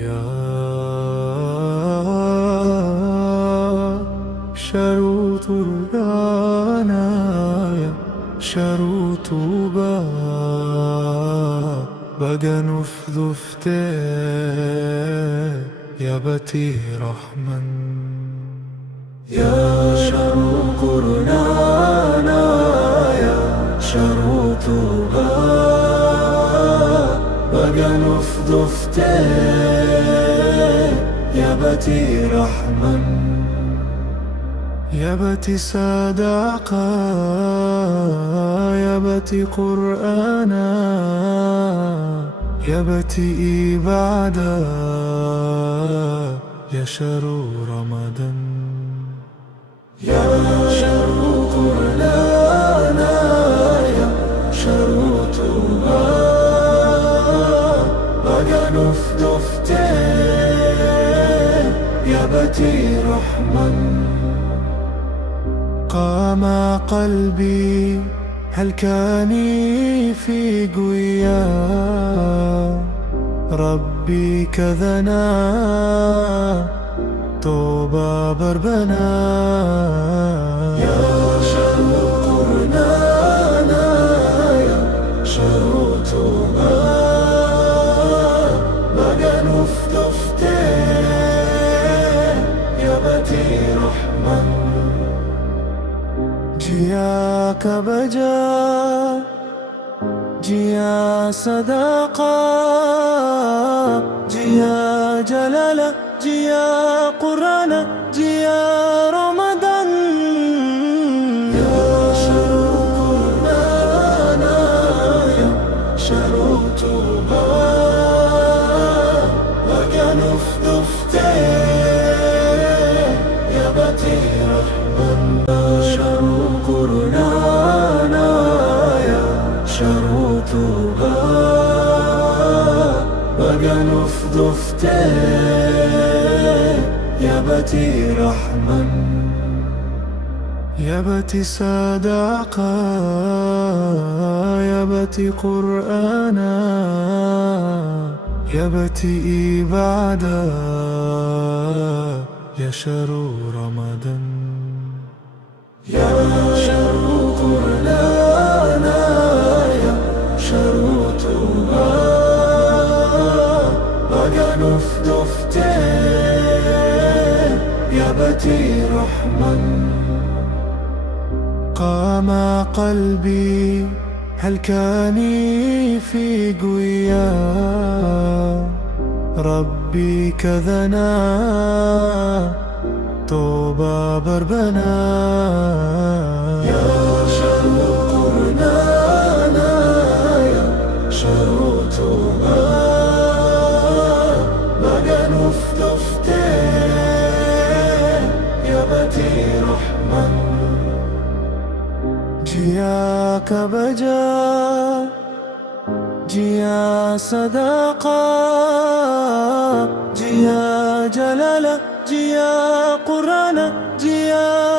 يا شروط رجانا يا شروط با بقى نفذفته يا بتي رحمن يا شروق رنانا يا شروط با بقى نفذفته يا بتي رحمن يا بتي صداقة يا بتي قرآنا يا بتي إبادة يا شهر رمضان يا شهر قرآنا يا شهر توبة بقى نفذفته يا بتي رحمن قام قلبي هل كاني في قويا ربي كذنا توبة بربنا يا شهر قرنانا يا شهر توبة بقى نفذفته يا بتي رحمن جياك بجا جيا صداقة جيا جلالة جيا قرآن جيا رمضان يا شهر قرآن يا شهر توبة بقى نفذفته يا بتي رحمن شهر قرآن يا شهر توبة بقى نفذفته يا بتي رحمن يا بتي صداقة يا بتي قرآنا يا بتي إبادة يا شهر رمضان يا شهر قرآنا يا شهر توبة بقى نفذفته يا بتي رحمن قام قلبي هل كاني في قويا ربي كذنا توبة بربنا يا شهر قرآنا يا شهر توبة بقى نفذفته يا بتي رحمن جياك بجا جيا صداقة جيا جلالة جيا قرآن جيا